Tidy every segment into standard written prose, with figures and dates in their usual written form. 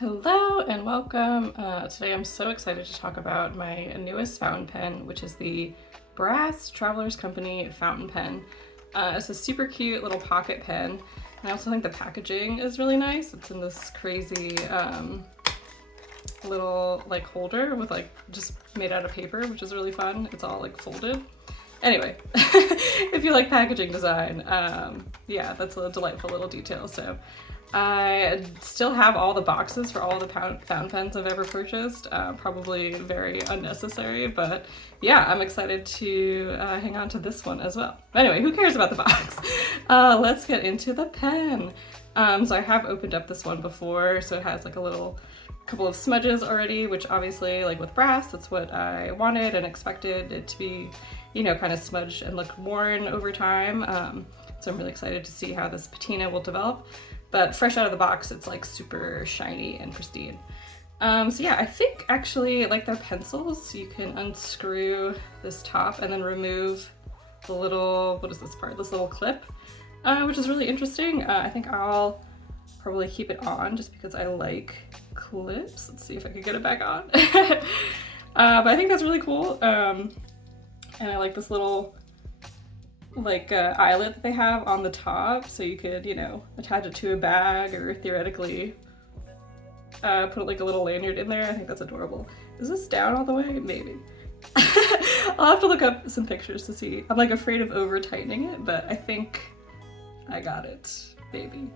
Hello and welcome. Today I'm so excited to talk about my newest fountain pen, which is the Brass Travelers Company fountain pen. It's a super cute little pocket pen, and I also think the packaging is really nice. It's in this crazy little like holder with like just made out of paper, which is really fun. It's all like folded. Anyway, if you like packaging design, yeah, that's a delightful little detail. So I still have all the boxes for all the fountain pens I've ever purchased. Probably very unnecessary, but yeah, I'm excited to hang on to this one as well. Anyway, who cares about the box? Let's get into the pen. So I have opened up this one before, so it has like a couple of smudges already, which obviously, like with brass, that's what I wanted and expected it to be, you know, kind of smudged and look worn over time. So I'm really excited to see how this patina will develop. But fresh out of the box, it's like super shiny and pristine. So yeah, I think actually like their pencils, you can unscrew this top and then remove the little, what is this part? This little clip, which is really interesting. I think I'll probably keep it on just because I like clips. Let's see if I can get it back on. But I think that's really cool. And I like this little like eyelet that they have on the top, so you could, you know, attach it to a bag or theoretically put like a little lanyard in there. I think that's adorable. Is this down all the way? Maybe. I'll have to look up some pictures to see. I'm like afraid of over tightening it, but I think I got it, baby.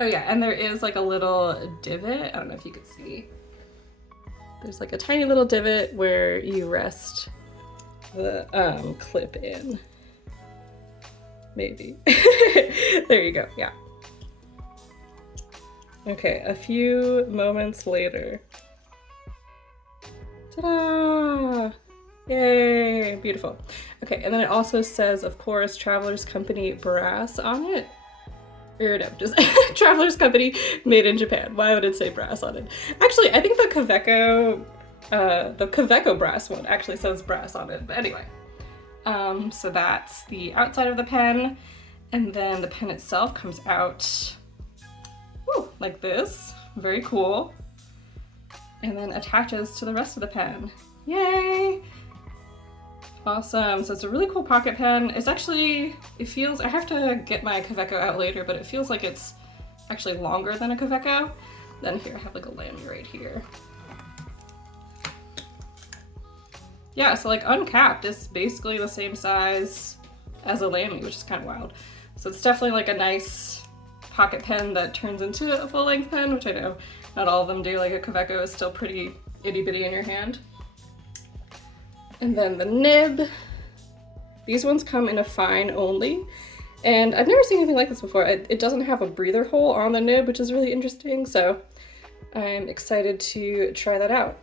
Oh yeah, and there is like a little divot. I don't know if you could see. There's like a tiny little divot where you rest the clip in. Maybe. There you go, yeah. Okay, a few moments later. Ta-da! Yay, beautiful. Okay, and then it also says, of course, Travelers Company Brass on it. Or no, just Travelers Company made in Japan. Why would it say brass on it? Actually, I think the Kaweco brass one actually says brass on it, but anyway. So that's the outside of the pen, and then the pen itself comes out like this, very cool, and then attaches to the rest of the pen. Yay! Awesome. So it's a really cool pocket pen. It's actually, it feels, I have to get my Kaweco out later, but it feels like it's actually longer than a Kaweco. Then here I have like a lanyard right here. Yeah, so like uncapped, it's basically the same size as a Lamy, which is kind of wild. So it's definitely like a nice pocket pen that turns into a full-length pen, which I know not all of them do. Like a Kaweco is still pretty itty-bitty in your hand. And then the nib. These ones come in a fine only, and I've never seen anything like this before. It doesn't have a breather hole on the nib, which is really interesting, so I'm excited to try that out.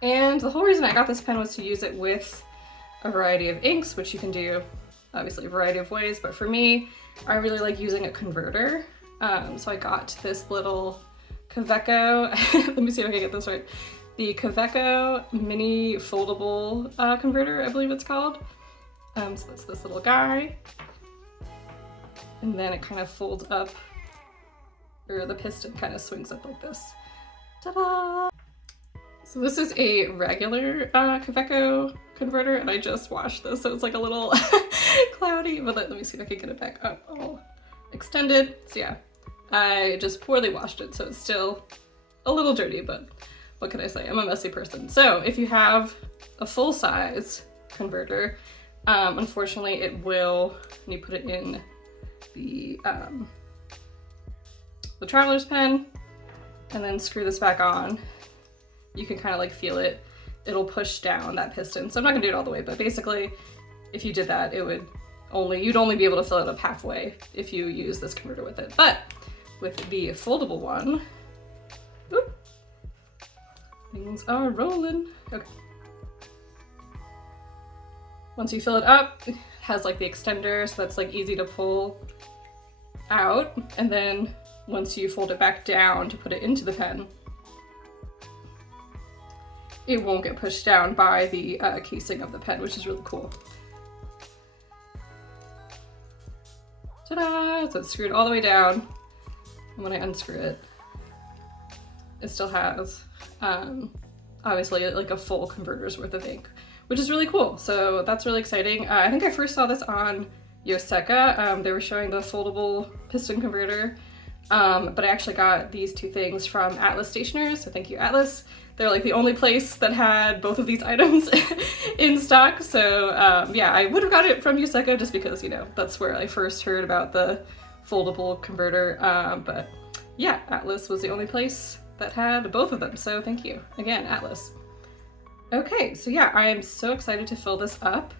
And the whole reason I got this pen was to use it with a variety of inks, which you can do obviously a variety of ways, but for me, I really like using a converter. So I got this little Kaweco, let me see if I can get this right. The Kaweco mini foldable converter, I believe it's called. So that's this little guy. And then it kind of folds up, or the piston kind of swings up like this. Ta-da! So this is a regular Kaweco converter, and I just washed this, so it's like a little cloudy, but let me see if I can get it back up all extended. So yeah, I just poorly washed it, so it's still a little dirty, but what can I say? I'm a messy person. So if you have a full-size converter, unfortunately it will, when you put it in the Traveler's pen, and then screw this back on, you can kind of like feel it. It'll push down that piston. So I'm not gonna do it all the way, but basically if you did that, you'd only be able to fill it up halfway if you use this converter with it. But with the foldable one, whoop, things are rolling. Okay. Once you fill it up, it has like the extender, so that's like easy to pull out. And then once you fold it back down to put it into the pen, it won't get pushed down by the casing of the pen, which is really cool. Ta-da! So it's screwed all the way down. And when I unscrew it, it still has, obviously like a full converter's worth of ink, which is really cool. So that's really exciting. I think I first saw this on Yoseka. They were showing the foldable piston converter, but I actually got these two things from Atlas Stationers, so thank you, Atlas. They're like the only place that had both of these items in stock. So yeah, I would have got it from Yoseka just because, you know, that's where I first heard about the foldable converter. But yeah, Atlas was the only place that had both of them. So thank you again, Atlas. Okay, so yeah, I am so excited to fill this up.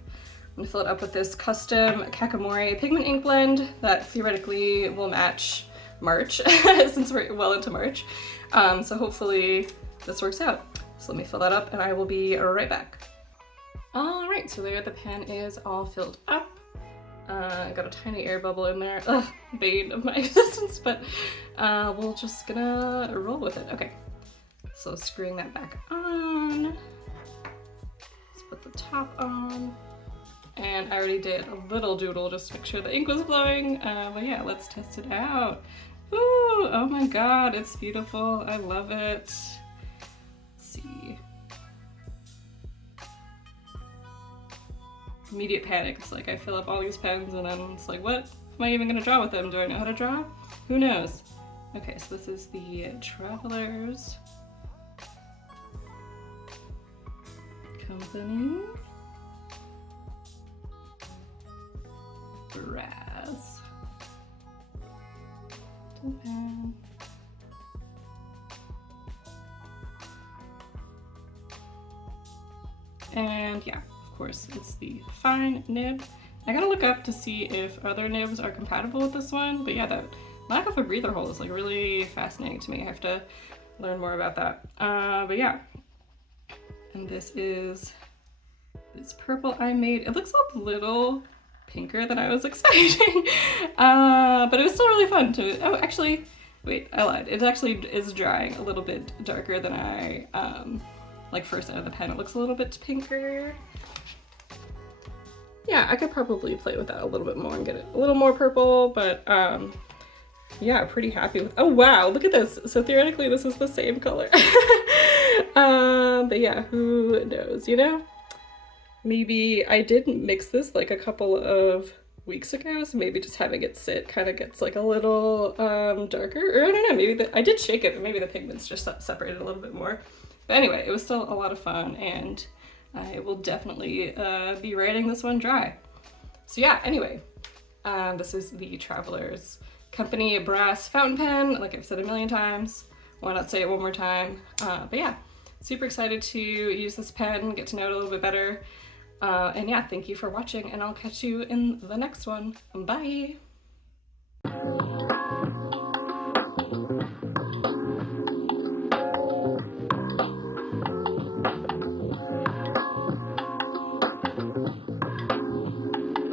I'm gonna fill it up with this custom Kakamori pigment ink blend that theoretically will match March since we're well into March. So hopefully this works out. So let me fill that up and I will be right back. All right, so there the pen is all filled up. I got a tiny air bubble in there. Ugh, bane of my existence, but we're just gonna roll with it. Okay, so screwing that back on. Let's put the top on. And I already did a little doodle just to make sure the ink was flowing. But yeah, let's test it out. Ooh, oh my God, it's beautiful. I love it. Let's see. Immediate panic. It's like I fill up all these pens and then it's like, what am I even gonna draw with them? Do I know how to draw? Who knows? Okay, so this is the Travelers Company Brass pen. And yeah, of course, it's the fine nib. I gotta look up to see if other nibs are compatible with this one, but yeah, that lack of a breather hole is like really fascinating to me. I have to learn more about that. But yeah, and this is this purple I made. It looks a little pinker than I was expecting, but it was still really fun to, oh, actually, wait, I lied. It actually is drying a little bit darker than I, like first out of the pen. It looks a little bit pinker. Yeah, I could probably play with that a little bit more and get it a little more purple, but yeah, pretty happy with, oh wow, look at this. So theoretically this is the same color. But yeah, who knows, you know? Maybe I did mix this like a couple of weeks ago, so maybe just having it sit kind of gets like a little darker, or I don't know, maybe I did shake it, but maybe the pigments just separated a little bit more. But anyway, it was still a lot of fun, and I will definitely be writing this one dry. So yeah, anyway, this is the Travelers Company Brass fountain pen, like I've said a million times. Why not say it one more time? But yeah, super excited to use this pen, get to know it a little bit better. And yeah, thank you for watching, and I'll catch you in the next one. Bye!